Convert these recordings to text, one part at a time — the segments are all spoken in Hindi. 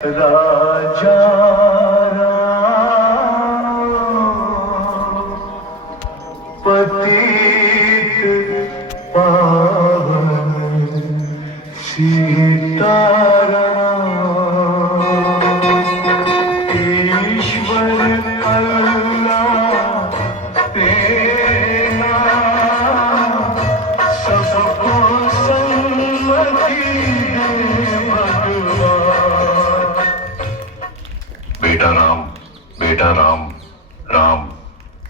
राजा पतित पावन सीताराम ईश्वर अल्लाह तेरा सबको सन्मति दे भगवान। बेटा राम, राम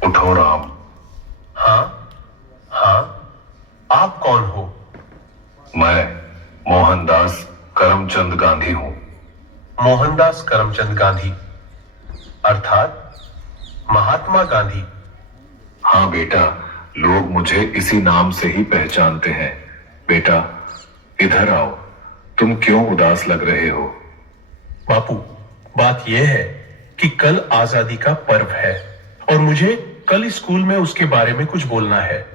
उठो राम। हाँ हाँ, आप कौन हो? मैं मोहनदास करमचंद गांधी हूँ। मोहनदास करमचंद गांधी अर्थात महात्मा गांधी? हाँ बेटा, लोग मुझे इसी नाम से ही पहचानते हैं। बेटा इधर आओ, तुम क्यों उदास लग रहे हो? बापू, बात यह है कि कल आजादी का पर्व है और मुझे कल स्कूल में उसके बारे में कुछ बोलना है,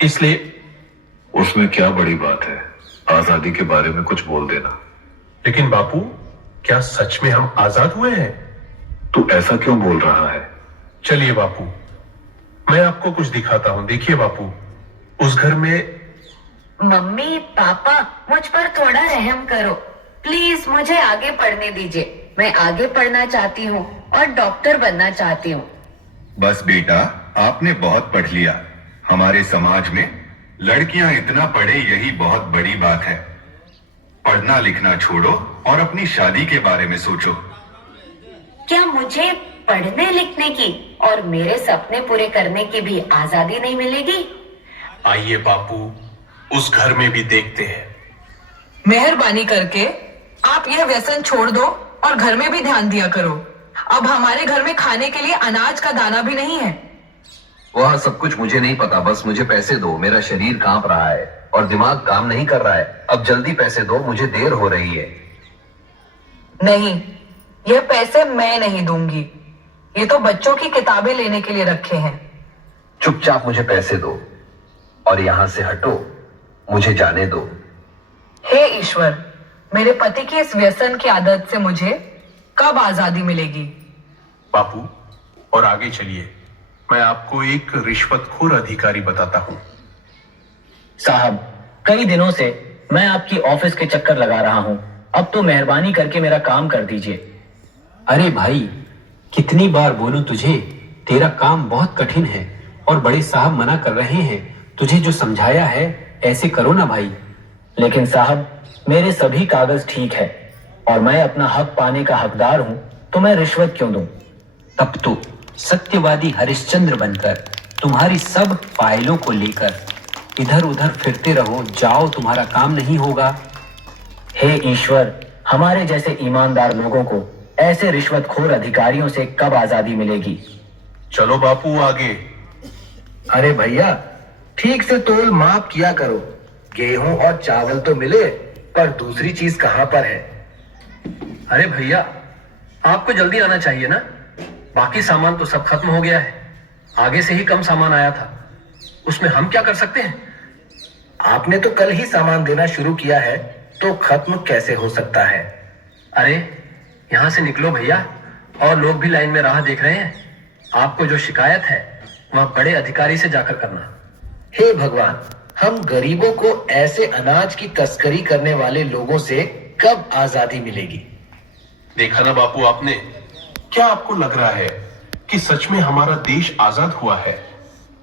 इसलिए। उसमें क्या बड़ी बात है, आजादी के बारे में कुछ बोल देना। लेकिन बापू, क्या सच में हम आजाद हुए हैं? तू ऐसा क्यों बोल रहा है? चलिए बापू, मैं आपको कुछ दिखाता हूं। देखिए बापू, उस घर में। मम्मी पापा, मुझ पर थोड़ा रहम करो प्लीज, मुझे आगे पढ़ने दीजिए। मैं आगे पढ़ना चाहती हूँ और डॉक्टर बनना चाहती हूँ। बस बेटा, आपने बहुत पढ़ लिया। हमारे समाज में लड़कियां इतना पढ़े यही बहुत बड़ी बात है। पढ़ना लिखना छोड़ो और अपनी शादी के बारे में सोचो। क्या मुझे पढ़ने लिखने की और मेरे सपने पूरे करने की भी आजादी नहीं मिलेगी? आइए बापू, उस घर में भी देखते हैं। मेहरबानी करके आप यह व्यसन छोड़ दो और घर में भी ध्यान दिया करो। अब हमारे घर में खाने के लिए अनाज का दाना भी नहीं है। वह सब कुछ मुझे नहीं पता, बस मुझे पैसे दो। मेरा शरीर कांप रहा है और दिमाग काम नहीं कर रहा है। अब जल्दी पैसे दो, मुझे देर हो रही है। नहीं, यह पैसे मैं नहीं दूंगी। ये तो बच्चों की किताबें लेने के लिए रखे हैं। चुपचाप मुझे पैसे दो और यहां से हटो, मुझे जाने दो। हे ईश्वर, मेरे पति की इस व्यसन की आदत से मुझे कब आजादी मिलेगी? बापू, और आगे चलिए, मैं आपको एक रिश्वतखोर अधिकारी बताता हूं। साहब, कई दिनों से मैं आपकी ऑफिस के चक्कर लगा रहा हूं। अब तो मेहरबानी करके मेरा काम कर दीजिए। अरे भाई, कितनी बार बोलूं तुझे, तेरा काम बहुत कठिन है और बड़े साहब मना कर रहे हैं। तुझे जो समझाया है ऐसे करो ना भाई। लेकिन साहब, मेरे सभी कागज ठीक है और मैं अपना हक पाने का हकदार हूं, तो मैं रिश्वत क्यों दूं? तब तो सत्यवादी हरिश्चंद्र बनकर तुम्हारी सब फाइलों को लेकर इधर उधर फिरते रहो, जाओ, तुम्हारा काम नहीं होगा। हे ईश्वर, हमारे जैसे ईमानदार लोगों को ऐसे रिश्वतखोर अधिकारियों से कब आजादी मिलेगी? चलो बापू आगे। अरे भैया, ठीक से तोल माप किया करो। गेहूं और चावल तो मिले, पर दूसरी चीज कहां पर है? अरे भैया, आपको जल्दी आना चाहिए ना। बाकी सामान तो सब खत्म हो गया है। आगे से ही कम सामान आया था, उसमें हम क्या कर सकते हैं? आपने तो कल ही सामान देना शुरू किया है, तो खत्म कैसे हो सकता है? अरे यहां से निकलो भैया, और लोग भी लाइन में राह देख रहे हैं। आपको जो शिकायत है वह बड़े अधिकारी से जाकर करना। हे भगवान, हम गरीबों को ऐसे अनाज की तस्करी करने वाले लोगों से कब आजादी मिलेगी? देखा ना बापू आपने, क्या आपको लग रहा है कि सच में हमारा देश आजाद हुआ है?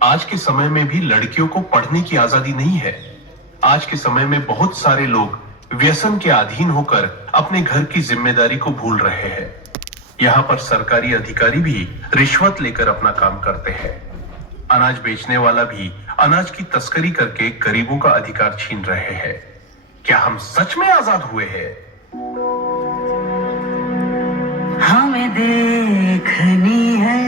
आज के समय में भी लड़कियों को पढ़ने की आजादी नहीं है। आज के समय में बहुत सारे लोग व्यसन के अधीन होकर अपने घर की जिम्मेदारी को भूल रहे हैं। यहाँ पर सरकारी अधिकारी भी रिश्वत लेकर अपना काम करते हैं। अनाज बेचने वाला भी अनाज की तस्करी करके गरीबों का अधिकार छीन रहे हैं। क्या हम सच में आजाद हुए हैं? हमें देखनी है